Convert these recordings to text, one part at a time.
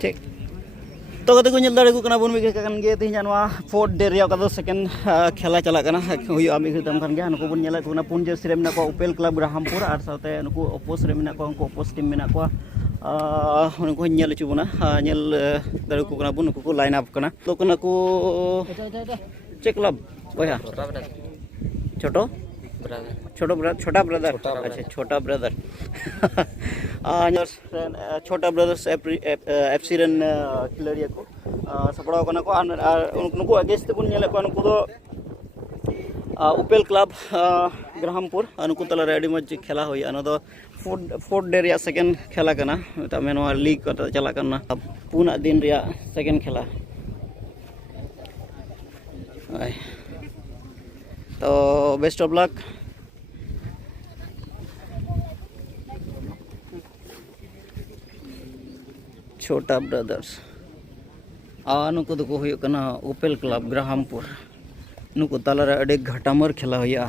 ठीक तो कते को ñel dare ko kana bon mi kan ge ti ñanwa fourth day Riya का सेकंड खेला चला kana हुई आमी खितम kan ge नको bon ñela ko na pun je sire mena ko upel club rahampur ar saute नको opos re mena ko ko opos team mena ko नको ñel ci buna ñel dare ko kana bon ko line up kana तो kana ko check club ओया छोटो छोटा brother अच्छा छोटा brother छोटा brother FC run खिलाड़िया को सपड़ा को उनको अगेंस्ट बन नेले को उनको दो उपेल क्लब ग्राहमपुर उनको तला रेडी मज खेला हुई अना दो फोर्थ डे रिया सेकंड खेला कना तमे नो लीग को चला करना पुना दिन रिया सेकंड खेला तो बेस्ट ऑफ लक छोटा ब्रदर्स नुको दो हुई कना उपेल क्लब ग्राहमपुर नुको तालारे अडे घाटामर खेला हुआ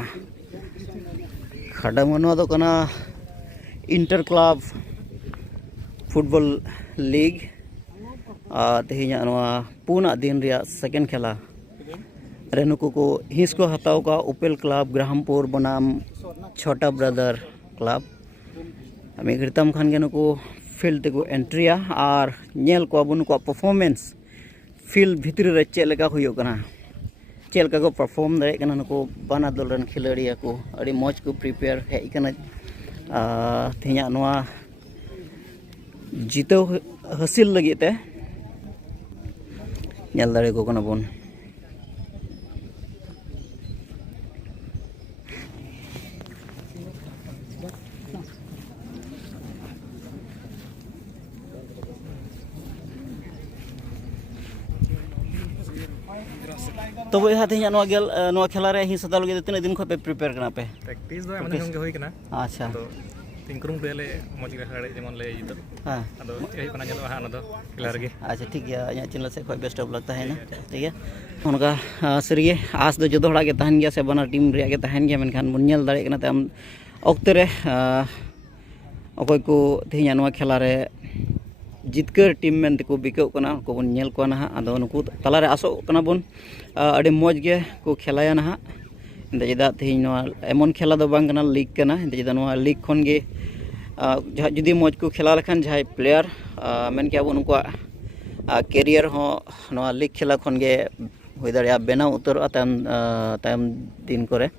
घाटामर नो दो कना इंटर क्लब फुटबॉल लीग तेहिया नवा पुना दिन रिया सेकंड खेला रे नुको को हिस को हताव का उपेल क्लब ग्राहमपुर बनाम छोटा ब्रदर क्लब हमें घिरतम खान के नुको फील्ड को एंट्रिया और नेल को अब उनको परफॉर्मेंस फील्ड भीतर रे चेल का हुयो कना चेल का को परफॉर्म दरे कना नुको बाना दल रन खिलाड़िया को अड़ी मौज को प्रिपेयर है कना तेहिया नवा जीतो हासिल लगी ते नेल दरे को कना बोन तो वो हाथे नो गेल नो खेला रे ही सदा लगे तिना दिन खो पे प्रिपेयर करना पे प्रैक्टिस दो हमने होंगे होई कना अच्छा तो तीन करूम ले मौज रे हड़े जेमन ले इतो हां अदो एही कना जलो हां दो खेला रे अच्छा ठीक है या चिनला से खो बेस्ट ऑफ लगता है ना ठीक है उनका सरिये आस दो जदो हड़ा के तहन गया से बना टीम रे के तहन गया मेनखान बुन नेल दाड़े कना तम ओक्ते रे अकोय को तेहिया नो खेला रे जितकर टीम मेन को बिकौ कना को बन नेल को ना आदो नुकु तला रे आसो कना बन अडे मौज गे को खेलाया ना इंदा जदा तेहिन नो एमन खेला दो बांग कना लीग कना इंदा जदा नो लीग खन गे जुदी मौज को खेला लखन जाय प्लेयर मेन के अब उनको कैरियर हो नो लीग खेला खन गे होय दाड़िया बेना उतर तायम दिन करे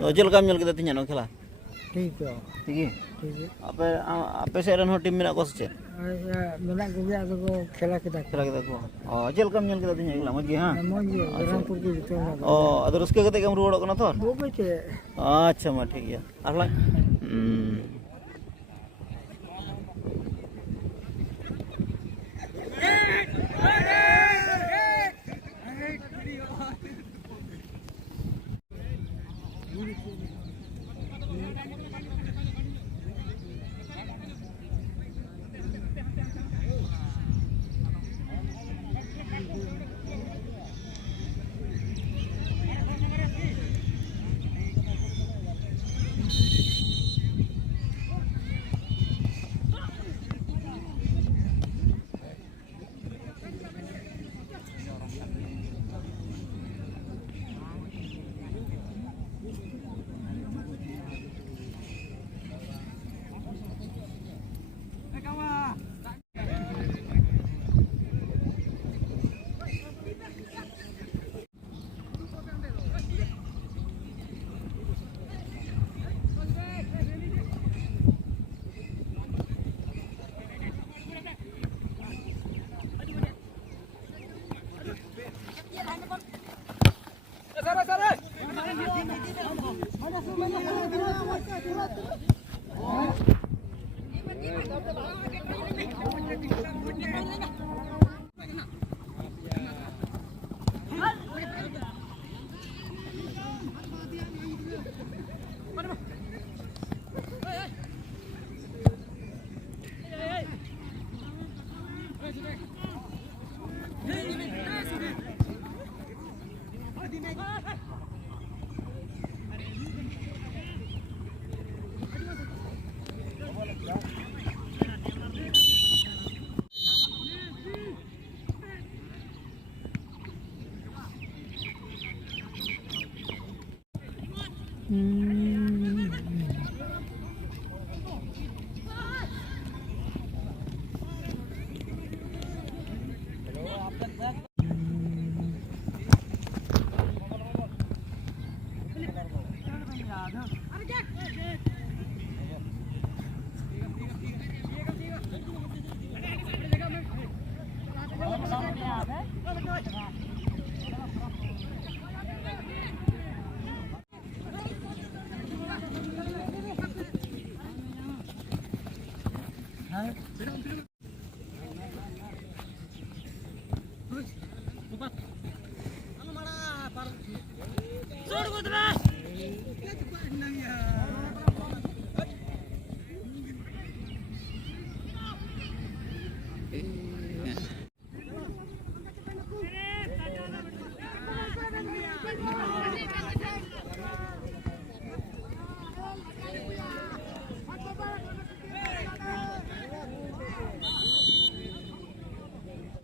तो चल काम ñel kita tinya no खेला ठीक है ठीक है ठीक है apa apa saya dan tim mina ko se मेरा गुजिया तो खेला kita खेला kita ko oh chel kam ñel kita tinya gila moji ha मौज रामपुर के भीतर में oh adur uske kate kam ruwado kana thor वो बचे अच्छा ma ठीक है arla